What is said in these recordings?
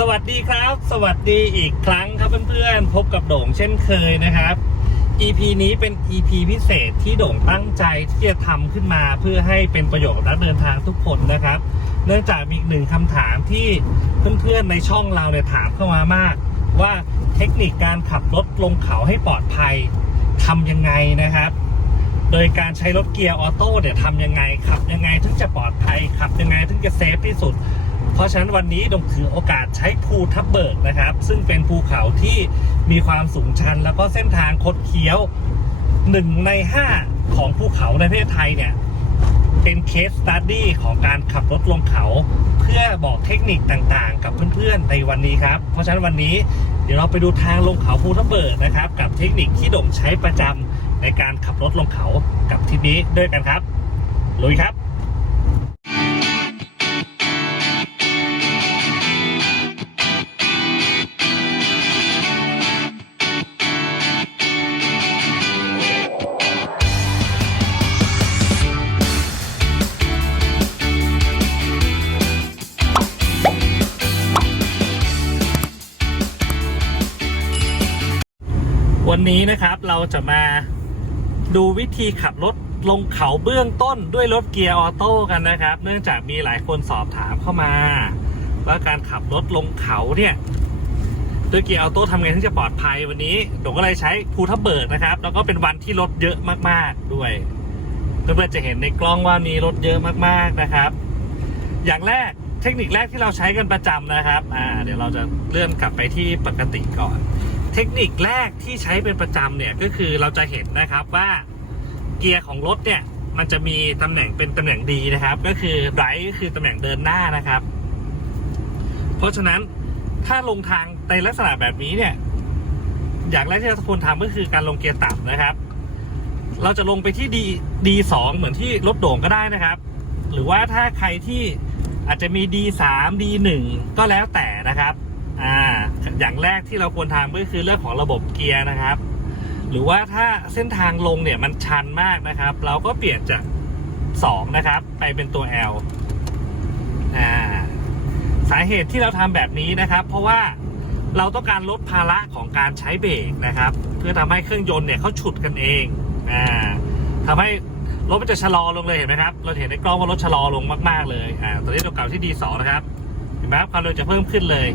สวัสดีครับ สวัสดีอีกครั้งครับเพื่อนๆ พบกับโด่งเช่นเคยนะครับ EP นี้เป็น EP พิเศษที่โด่งตั้งใจที่จะทำขึ้นมาเพื่อให้เป็นประโยชน์กับนักเดินทางทุกคนนะครับ เนื่องจากมีอีกหนึ่งคำถามที่เพื่อนๆในช่องเราเนี่ยถามเข้ามามาก ว่าเทคนิคการขับรถลงเขาให้ปลอดภัยทำยังไงนะครับ โดยการใช้รถเกียร์ออโต้เนี่ยทำยังไงขับยังไงถึงจะปลอดภัยขับยังไงถึงจะเซฟที่สุด เพราะฉะนั้นวันนี้ดงถือโอกาสใช้ภูทับเบิกนะครับ ซึ่งเป็นภูเขาที่มีความสูงชัน แล้วก็เส้นทางคดเคี้ยวหนึ่งในห้าของภูเขาในประเทศไทยเนี่ย เป็นเคสสตัดดี้ของการขับรถลงเขา เพื่อบอกเทคนิคต่างๆ กับเพื่อนๆในวันนี้ครับ เพราะฉะนั้นวันนี้เดี๋ยวเราไปดูทางลงเขาภูทับเบิกนะครับ กับเทคนิคที่โด่งใช้ประจำในการขับรถลงเขากับทริปนี้ด้วยกันครับลุยครับ นะครับ เราจะมาดูวิธีขับรถลงเขาเบื้องต้นด้วยรถเกียร์ออโต้กันนะครับ เนื่องจากมีหลายคนสอบถามเข้ามา ว่าการขับรถลงเขาเนี่ยด้วยเกียร์ออโต้ทำไงถึงจะปลอดภัยวันนี้ผมก็เลยใช้ภูทับเบิกนะครับ แล้วก็เป็นวันที่รถเยอะมากๆด้วยเพื่อนๆจะเห็นในกล้องว่ามีรถเยอะมากๆนะครับ อย่างแรกเทคนิคแรกที่เราใช้กันประจำนะครับ อ่า เดี๋ยวเราจะเลื่อนกลับไปที่ปกติก่อน เทคนิคแรกที่ใช้เป็นประจำเนี่ยก็คือเราจะเห็นนะครับว่าเกียร์ของรถเนี่ยมันจะมีตำแหน่งเป็นตำแหน่งดีนะครับ ก็คือไรก็คือตำแหน่งเดินหน้านะครับ เพราะฉะนั้นถ้าลงทางในลักษณะแบบนี้เนี่ย อย่างแรกที่เราควรทำก็คือการลงเกียร์ต่ำนะครับ เราจะลงไปที่ดีดีสองเหมือนที่รถโด่งก็ได้นะครับ หรือว่าถ้าใครที่อาจจะมี D3 D1 ก็แล้วแต่นะครับ อ่าอย่างแรกที่เราควรทำก็คือเรื่องของระบบเกียร์นะครับ หรือว่าถ้าเส้นทางลงเนี่ยมันชันมากนะครับ เราก็เปลี่ยนจาก 2 นะครับ ไปเป็นตัว L อ่าสาเหตุที่เราทำแบบนี้นะครับ เพราะว่าเราต้องการลดภาระของการใช้เบรกนะครับ เพื่อทำให้เครื่องยนต์เนี่ยเขาฉุดกันเองอ่าทำให้รถมันจะชะลอลงเลยเห็นไหมครับ เราเห็นในกล้องว่ารถชะลอลงมาก ๆ เลย อ่า ตอนนี้เราเก่าที่ D2 นะครับ เห็นไหมครับความเร็วจะเพิ่มขึ้นเลย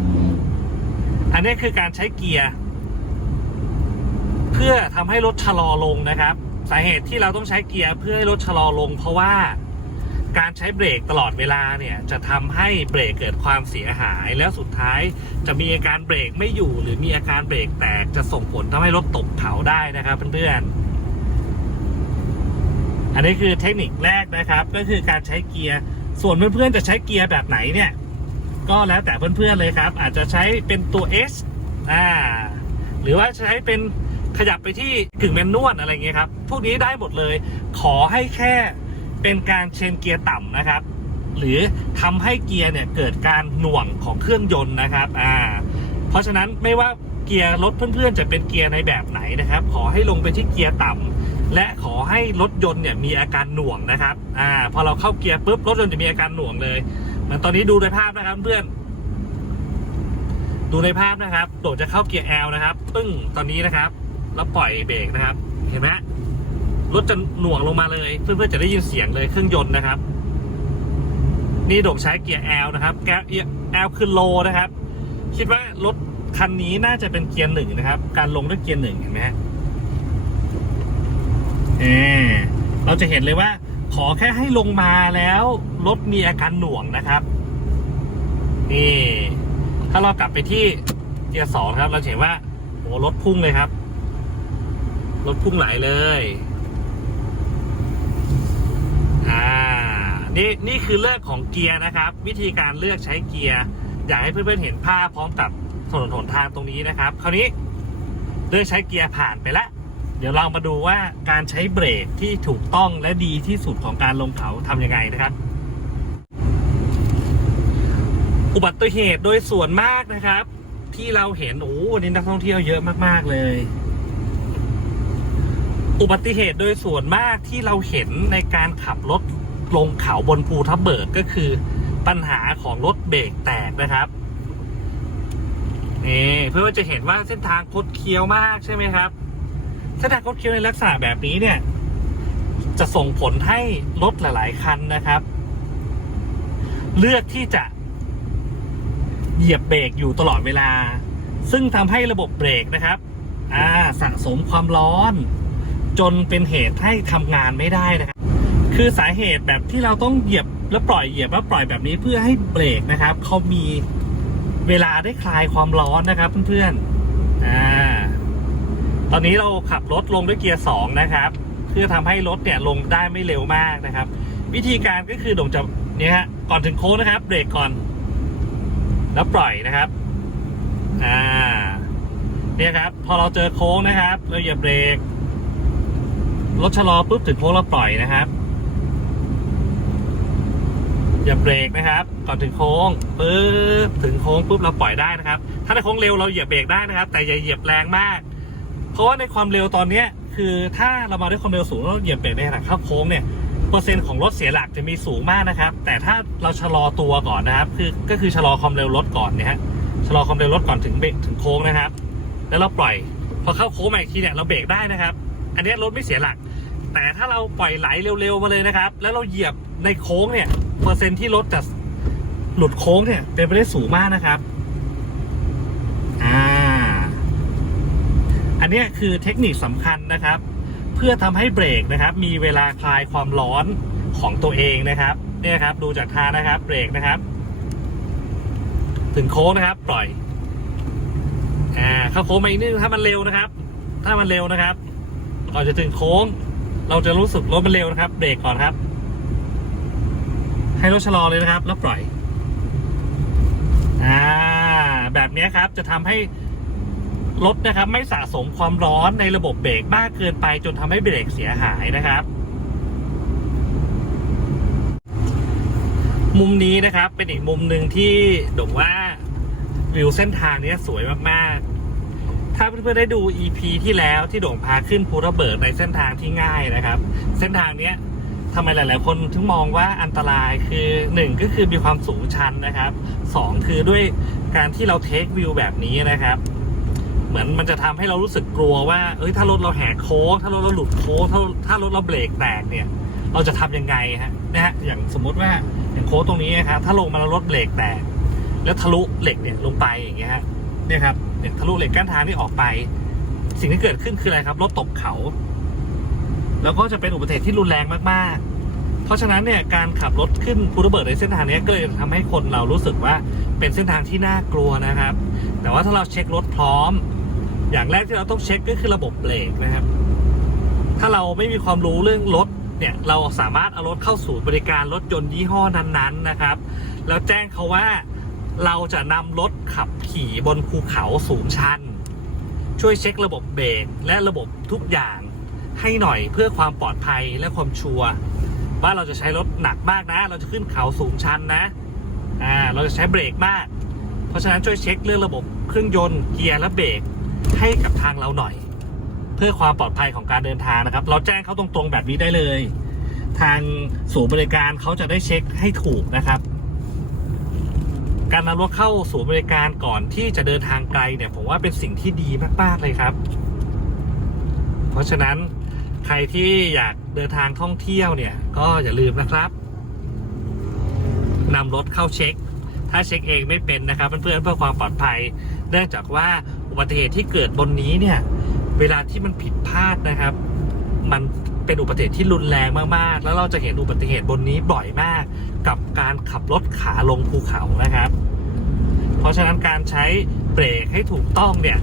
อันนี้คือการใช้เกียร์ เพื่อทำให้รถชะลอลงนะครับ สาเหตุที่เราต้องใช้เกียร์เพื่อให้รถชะลอลง เพราะว่าการใช้เบรกตลอดเวลาเนี่ย จะทำให้เบรกเกิดความเสียหาย แล้วสุดท้ายจะมีอาการเบรกไม่อยู่ หรือมีอาการเบรกแตกจะส่งผลทำให้รถตกเขาได้นะครับเพื่อนๆอันนี้คือเทคนิคแรกนะครับ ก็คือการใช้เกียร์ส่วนเพื่อนๆจะใช้เกียร์แบบไหนเนี่ย ก็แล้วแต่เพื่อนๆเลยครับ อาจจะใช้เป็นตัว S อ่าหรือว่าใช้เป็นขยับไปที่กึ่งแมนนวลอะไรเงี้ยครับ พวกนี้ได้หมดเลย ขอให้แค่เป็นการเชนเกียร์ต่ำนะครับ หรือทำให้เกียร์เนี่ยเกิดการหน่วงของเครื่องยนต์นะครับอ่าเพราะฉะนั้นไม่ว่าเกียร์รถเพื่อนๆ จะเป็นเกียร์ในแบบไหนนะครับ ขอให้ลงไปที่เกียร์ต่ำและขอให้รถยนต์เนี่ยมีอาการหน่วงนะครับอ่าพอเราเข้าเกียร์ปุ๊บรถยนต์จะมีอาการหน่วงเลย มือนตอนนี้ดูในภาพนะครับเพื่อนดูในภาพนะครับ โดดจะเข้าเกียร์ L นะครับ ปึ้งตอนนี้นะครับ แล้วปล่อยเบรกนะครับ เห็นไหมรถจะหน่วงลงมาเลย เพื่อนๆจะได้ยินเสียงเลยเครื่องยนต์นะครับ นี่โด่งใช้เกียร์ L นะครับแก L คือโลนะครับ คิดว่ารถคันนี้น่าจะเป็นเกียร์หนึ่งนะครับ การลงด้วยเกียร์หนึ่งเห็นไหมเออเราจะเห็นเลยว่า ขอแค่ให้ลงมาแล้วรถมีอาการหน่วงนะครับ นี่ ถ้าเรากลับไปที่เกียร์สองครับ เราเห็นว่าโอ้รถพุ่งเลยครับ รถพุ่งไหลเลยอ่านี่นี่คือเลือกของเกียร์นะครับ วิธีการเลือกใช้เกียร์อยากให้เพื่อนๆเห็นภาพพร้อมกับถนนหนทางตรงนี้นะครับ คราวนี้เลือกใช้เกียร์ผ่านไปแล้ว เดี๋ยวเรามาดูว่าการใช้เบรกที่ถูกต้องและดีที่สุดของการลงเขาทำยังไงนะครับ อุบัติเหตุโดยส่วนมากนะครับ ที่เราเห็นโอ้วันนี้นักท่องเที่ยวเยอะมาก ๆ เลย อุบัติเหตุโดยส่วนมากที่เราเห็นในการขับรถลงเขาบนภูทับเบิกก็คือปัญหาของรถเบรกแตกนะครับนี่เพื่อว่าจะเห็นว่าเส้นทางคดเคี้ยวมากใช่ไหมครับ เส้นทางคดเคี้ยวในลักษณะแบบนี้เนี่ย จะส่งผลให้รถหลาย ๆ คันนะครับ เลือกที่จะเหยียบเบรกอยู่ตลอดเวลา ซึ่งทำให้ระบบเบรกนะครับอ่าสะสมความร้อน จนเป็นเหตุให้ทำงานไม่ได้นะครับ คือสาเหตุแบบที่เราต้องเหยียบแล้วปล่อยเหยียบแล้วปล่อยแบบนี้เพื่อให้เบรกนะครับเขามีเวลาได้คลายความร้อนนะครับเพื่อนๆ อ่า ตอนนี้เราขับรถลงด้วยเกียร์สองนะครับ เพื่อทำให้รถเนี่ยลงได้ไม่เร็วมากนะครับ วิธีการก็คือดงจะเนี่ยฮะก่อนถึงโค้งนะครับเบรกก่อน แล้วปล่อยนะครับอ่าเนี่ยครับ พอเราเจอโค้งนะครับ เราอย่าเบรกรถชะลอปุ๊บถึงโค้งเราปล่อยนะครับ อย่าเบรกนะครับ ก่อนถึงโค้งปุ๊บถึงโค้งปุ๊บเราปล่อยได้นะครับ ถ้าในโค้งเร็วเราเหยียบเบรกได้นะครับ แต่อย่าเหยียบแรงมาก เพราะว่าในความเร็วตอนเนี้ยคือถ้าเรามาด้วยความเร็วสูงแล้วเหยียบเบรกในขณะเข้าโค้งเนี่ยเปอร์เซ็นต์ของรถเสียหลักจะมีสูงมากนะครับ แต่ถ้าเราชะลอตัวก่อนนะครับ คือก็คือชะลอความเร็วรถก่อนเนี่ยฮะชะลอความเร็วรถก่อนถึงเบรกถึงโค้งนะครับ แล้วเราปล่อยพอเข้าโค้งมาอีกทีเนี่ยเราเบรกได้นะครับ อันนี้รถไม่เสียหลัก แต่ถ้าเราปล่อยไหลเร็วๆมาเลยนะครับ แล้วเราเหยียบในโค้งเนี่ยเปอร์เซ็นต์ที่รถจะหลุดโค้งเนี่ยเป็นไปได้สูงมากนะครับ อ่า อั นเนี้ยคือเทคนิคสำคัญนะครับ เพื่อทำให้เบรกนะครับ มีเวลาคลายความร้อนของตัวเองนะครับเนี่ยครับดูจากทานะครับ เบรกนะครับ ถึงโค้งนะครับ ปล่อยอ่าเข้าโค้งมาอีกนิดนึงถ้ามันเร็วนะครับ ถ้ามันเร็วนะครับ ก่อนจะถึงโค้ง เราจะรู้สึกรถมันเร็วนะครับ เบรกก่อนครับ ให้รถชะลอเลยนะครับ แล้วปล่อยอ่าแบบนี้ครับจะทำให้ รถนะครับไม่สะสมความร้อนในระบบเบรกมากเกินไปจนทำให้เบรกเสียหายนะครับมุมนี้นะครับเป็นอีกมุมหนึ่งที่ดกว่าวิวเส้นทางนี้สวยมากๆ ถ้าเพื่อนๆได้ดู EP ที่แล้วที่โด่งพาขึ้นภูระเบิดในเส้นทางที่ง่ายนะครับ เส้นทางเนี้ยทำไมหลาย ๆ คนถึงมองว่าอันตรายคือหนึ่งก็คือมีความสูงชันนะครับสองคือด้วยการที่เราเทควิวแบบนี้นะครับ เหมือนมันจะทำให้เรารู้สึกกลัวว่าเอ้ยถ้ารถเราแหกโค้งถ้ารถเราหลุดโค้งถ้าถ้ารถเราเบรกแตกเนี่ย เราจะทำยังไงฮะนะฮะอย่างสมมติว่าอย่างโค้งตรงนี้นะครับถ้าลงมาแล้วรถเบรกแตกแล้วทะลุเหล็กเนี่ยลงไปอย่างเงี้ยฮะเนี่ยครับเนี่ยทะลุเหล็กกั้นทางที่ออกไป สิ่งที่เกิดขึ้นคืออะไรครับรถตกเขา แล้วก็จะเป็นอุบัติเหตุที่รุนแรงมากๆ เพราะฉะนั้นเนี่ยการขับรถขึ้นภูระเบิดในเส้นทางนี้ก็เลยทำให้คนเรารู้สึกว่าเป็นเส้นทางที่น่ากลัวนะครับ แต่ว่าถ้าเราเช็ครถพร้อม อย่างแรกที่เราต้องเช็คก็คือระบบเบรกนะครับ ถ้าเราไม่มีความรู้เรื่องรถเนี่ยเราสามารถเอารถเข้าสู่บริการรถยนต์ยี่ห้อนั้นๆนะครับ แล้วแจ้งเขาว่าเราจะนำรถขับขี่บนภูเขาสูงชัน ช่วยเช็คระบบเบรกและระบบทุกอย่างให้หน่อยเพื่อความปลอดภัยและความชัวร์ว่าเราจะใช้รถหนักมากนะ เราจะขึ้นเขาสูงชันนะอ่าเราจะใช้เบรกมาก เพราะฉะนั้นช่วยเช็คเรื่องระบบเครื่องยนต์เกียร์และเบรก ให้กับทางเราหน่อย เพื่อความปลอดภัยของการเดินทางนะครับ เราแจ้งเขาตรงๆแบบนี้ได้เลย ทางศูนย์บริการเขาจะได้เช็คให้ถูกนะครับ การนำรถเข้าศูนย์บริการก่อนที่จะเดินทางไกลเนี่ยผมว่าเป็นสิ่งที่ดีมากๆเลยครับ เพราะฉะนั้นใครที่อยากเดินทางท่องเที่ยวเนี่ยก็อย่าลืมนะครับนำรถเข้าเช็ค ถ้าเช็คเองไม่เป็นนะครับเพื่อนๆเพื่อความปลอดภัย เนื่องจากว่า อุบัติเหตุที่เกิดบนนี้เนี่ย เวลาที่มันผิดพลาดนะครับ มันเป็นอุบัติเหตุที่รุนแรงมากๆ แล้วเราจะเห็นอุบัติเหตุบนนี้บ่อยมาก กับการขับรถขาลงภูเขานะครับ เพราะฉะนั้นการใช้เบรกให้ถูกต้องเนี่ย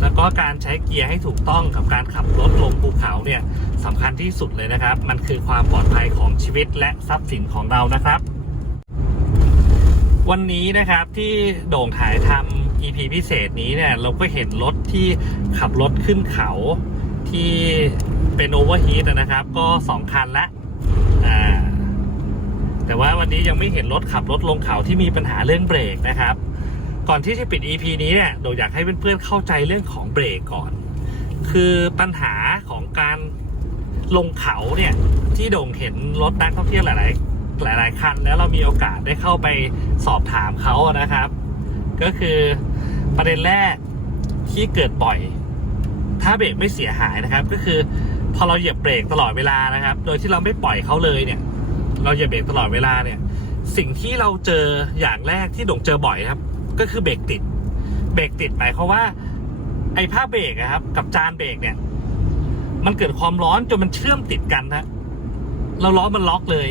แล้วก็การใช้เกียร์ให้ถูกต้องกับการขับรถลงภูเขาเนี่ยสำคัญที่สุดเลยนะครับ มันคือความปลอดภัยของชีวิตและทรัพย์สินของเรานะครับ วันนี้นะครับที่โด่งถ่ายทำ EP พิเศษนี้เนี่ย เราก็เห็นรถที่ขับรถขึ้นเขาที่เป็นโอเวอร์ฮีทนะครับ ก็สองคันละอ่าแต่ว่าวันนี้ยังไม่เห็นรถขับรถลงเขาที่มีปัญหาเรื่องเบรกนะครับ ก่อนที่จะปิด EP นี้เนี่ยโดอยากให้เพื่อนๆเข้าใจเรื่องของเบรกก่อน คือปัญหาของการลงเขาเนี่ยที่โด่งเห็นรถนักท่องเที่ยวหลาย ๆ หลาย ๆ คัน แล้วเรามีโอกาสได้เข้าไป สอบถามเขานะครับ ก็คือประเด็นแรกที่เกิดบ่อย ถ้าเบรกไม่เสียหายนะครับ ก็คือพอเราเหยียบเบรกตลอดเวลานะครับ โดยที่เราไม่ปล่อยเขาเลยเนี่ย เราเหยียบเบรกตลอดเวลาเนี่ย สิ่งที่เราเจออย่างแรกที่โด่งเจอบ่อยครับ ก็คือเบรกติด เบรกติดหมายความว่า ไอ้ผ้าเบรกอะครับ กับจานเบรกเนี่ย มันเกิดความร้อนจนมันเชื่อมติดกันนะแล้วล้อมันล็อกเลย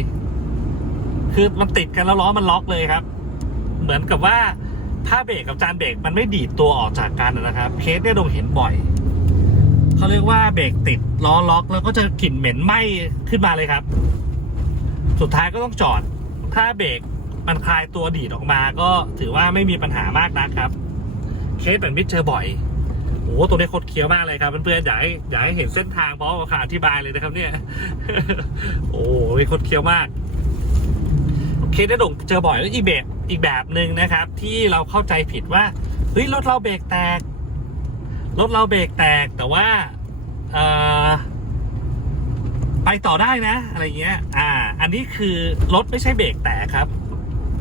คือมันติดกันแล้วล้อมันล็อกเลยครับ เหมือนกับว่าผ้าเบรกกับจานเบรกมันไม่ดีดตัวออกจากกันนะครับเคสเนี่ยโดงเห็นบ่อยเขาเรียกว่าเบรกติดล้อล็อก แล้วก็จะกลิ่นเหม็นไหม้ขึ้นมาเลยครับ สุดท้ายก็ต้องจอด ถ้าเบรกมันคลายตัวดีดออกมาก็ถือว่าไม่มีปัญหามากนะครับ เคสแบบนี้เจอบ่อยโอ้โหตัวนี้โคตรเคี้ยวมากเลยครับเพื่อนๆอยากให้อยากให้เห็นเส้นทางเพราะว่าขาอธิบายเลยนะครับ เนี่ย โอ้โหโคตรเคี้ยวมาก เคสได้ดงเจอบ่อยแล้วอีกแบบ อีกแบบหนึ่งนะครับ ที่เราเข้าใจผิดว่าเฮ้ยรถเราเบรกแตก รถเราเบรกแตกแต่ว่าไปต่อได้นะอะไรเงี้ย อ่า อันนี้คือรถไม่ใช่เบรกแตกครับ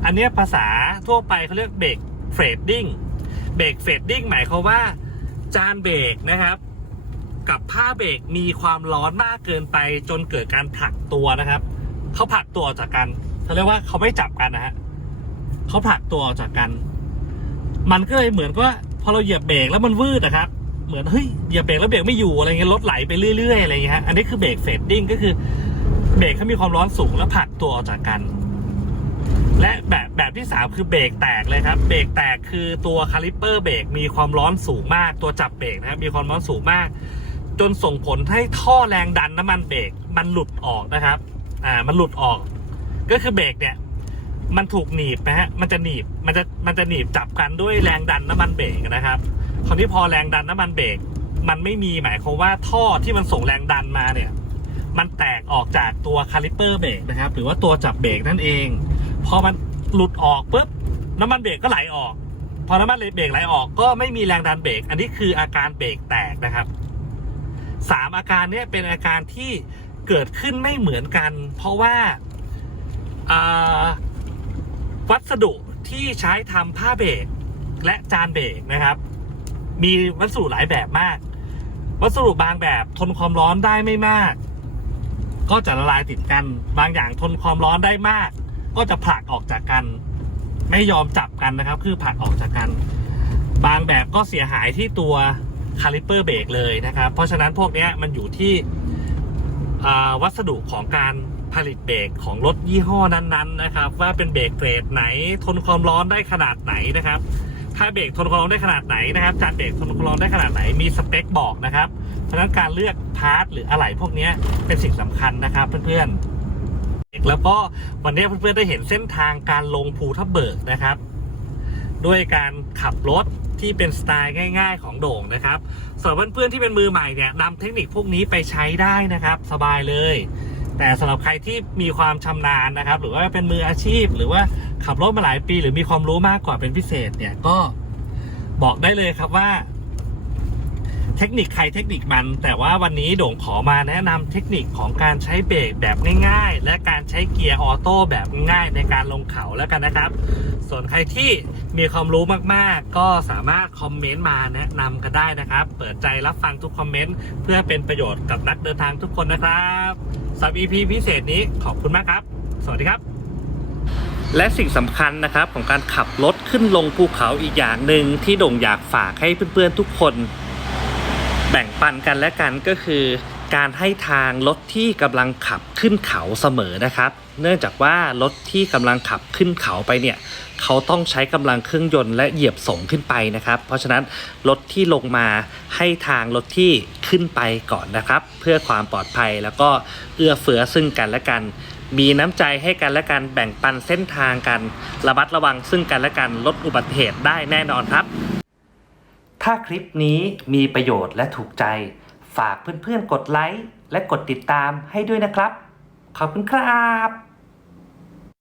อันเนี้ยภาษาทั่วไปเขาเรียกเบรกเฟรดดิ้ง เบรกเฟรดดิ้งหมายความว่าจานเบรกนะครับกับผ้าเบรกมีความร้อนมากเกินไปจนเกิดการผลักตัวนะครับ เขาผลักตัวจากกันเขาเรียกว่าเขาไม่จับกันนะฮะ เขาผลักตัวออกจากกัน มันก็เลยเหมือนกับว่าพอเราเหยียบเบรกแล้วมันวืดนะครับ เหมือนเฮ้ยเหยียบเบรกแล้วเบรกไม่อยู่อะไรเงี้ยรถไหลไปเรื่อยๆอะไรเงี้ยฮะอันนี้คือเบรกเฟดดิ้งก็คือเบรกเขามีความร้อนสูงแล้วผลักตัวออกจากกัน และแบบแบบที่สามคือเบรกแตกเลยครับ เบรกแตกคือตัวคาลิปเปอร์เบรกมีความร้อนสูงมาก ตัวจับเบรกนะครับมีความร้อนสูงมาก จนส่งผลให้ท่อแรงดันน้ำมันเบรกมันหลุดออกนะครับ อ่ามันหลุดออก ก็คือเบรกเนี่ย มันถูกหนีบนะฮะ มันจะหนีบ มันจะ มันจะหนีบจับกันด้วยแรงดันน้ำมันเบรกนะครับ คราวนี้พอแรงดันน้ำมันเบรก มันไม่มีหมายความว่าท่อที่มันส่งแรงดันมาเนี่ย มันแตกออกจากตัวคาลิเปอร์เบรกนะครับ หรือว่าตัวจับเบรกนั่นเอง พอมันหลุดออกปุ๊บ น้ำมันเบรกก็ไหลออก พอน้ำมันเบรกไหลออก ก็ไม่มีแรงดันเบรก อันนี้คืออาการเบรกแตกนะครับสามอาการนี้เป็นอาการที่เกิดขึ้นไม่เหมือนกัน เพราะว่าอ่า วัสดุที่ใช้ทำผ้าเบรกและจานเบรกนะครับ มีวัสดุหลายแบบมาก วัสดุบางแบบทนความร้อนได้ไม่มาก ก็จะละลายติดกัน บางอย่างทนความร้อนได้มาก ก็จะผลักออกจากกัน ไม่ยอมจับกันนะครับ คือผลักออกจากกัน บางแบบก็เสียหายที่ตัวคาลิปเปอร์เบรกเลยนะครับ เพราะฉะนั้นพวกนี้มันอยู่ที่วัสดุของการ ผลิตเบรกของรถยี่ห้อนั้นๆนะครับ ว่าเป็นเบรกเกรดไหน ทนความร้อนได้ขนาดไหนนะครับ ถ้าเบรกทนความร้อนได้ขนาดไหนนะครับจานเบรกทนความร้อนได้ขนาดไหนมีสเปคบอกนะครับ เพราะฉะนั้นการเลือกพาร์ทหรืออะไหล่พวกนี้เป็นสิ่งสำคัญนะครับเพื่อนๆแล้วก็วันนี้เพื่อนๆได้เห็นเส้นทางการลงภูทับเบิกนะครับ ด้วยการขับรถที่เป็นสไตล์ง่าย ๆ ของโด่งนะครับสำหรับเพื่อนๆที่เป็นมือใหม่เนี่ยนำเทคนิคพวกนี้ไปใช้ได้นะครับ สบายเลย แต่สำหรับใครที่มีความชำนาญนะครับ หรือว่าเป็นมืออาชีพ หรือว่าขับรถมาหลายปี หรือมีความรู้มากกว่าเป็นพิเศษเนี่ยก็บอกได้เลยครับว่า เทคนิคใครเทคนิคมัน แต่ว่าวันนี้โด่งขอมาแนะนำเทคนิคของการใช้เบรกแบบง่ายๆ และการใช้เกียร์ออโต้แบบง่ายในการลงเขาแล้วกันนะครับ ส่วนใครที่มีความรู้มากๆ ก็สามารถคอมเมนต์มาแนะนำกันได้นะครับ เปิดใจรับฟังทุกคอมเมนต์เพื่อเป็นประโยชน์กับนักเดินทางทุกคนนะครับ สำหรับ EP พิเศษนี้ขอบคุณมากครับ สวัสดีครับ และสิ่งสำคัญนะครับของการขับรถขึ้นลงภูเขาอีกอย่างหนึ่งที่โด่งอยากฝากให้เพื่อนๆทุกคน แบ่งปันกันและกันก็คือ การให้ทางรถที่กำลังขับขึ้นเขาเสมอนะครับ เนื่องจากว่ารถที่กำลังขับขึ้นเขาไปเนี่ยเขาต้องใช้กำลังเครื่องยนต์และเหยียบส่งขึ้นไปนะครับ เพราะฉะนั้นรถที่ลงมาให้ทางรถที่ขึ้นไปก่อนนะครับ เพื่อความปลอดภัยแล้วก็เอื้อเฟื้อซึ่งกันและกัน มีน้ำใจให้กันและกันแบ่งปันเส้นทางกัน ระมัดระวังซึ่งกันและกันลดอุบัติเหตุได้แน่นอนครับ ถ้าคลิปนี้มีประโยชน์และถูกใจ ฝากเพื่อนๆกดไลค์และกดติดตามให้ด้วยนะครับ ขอบคุณครับ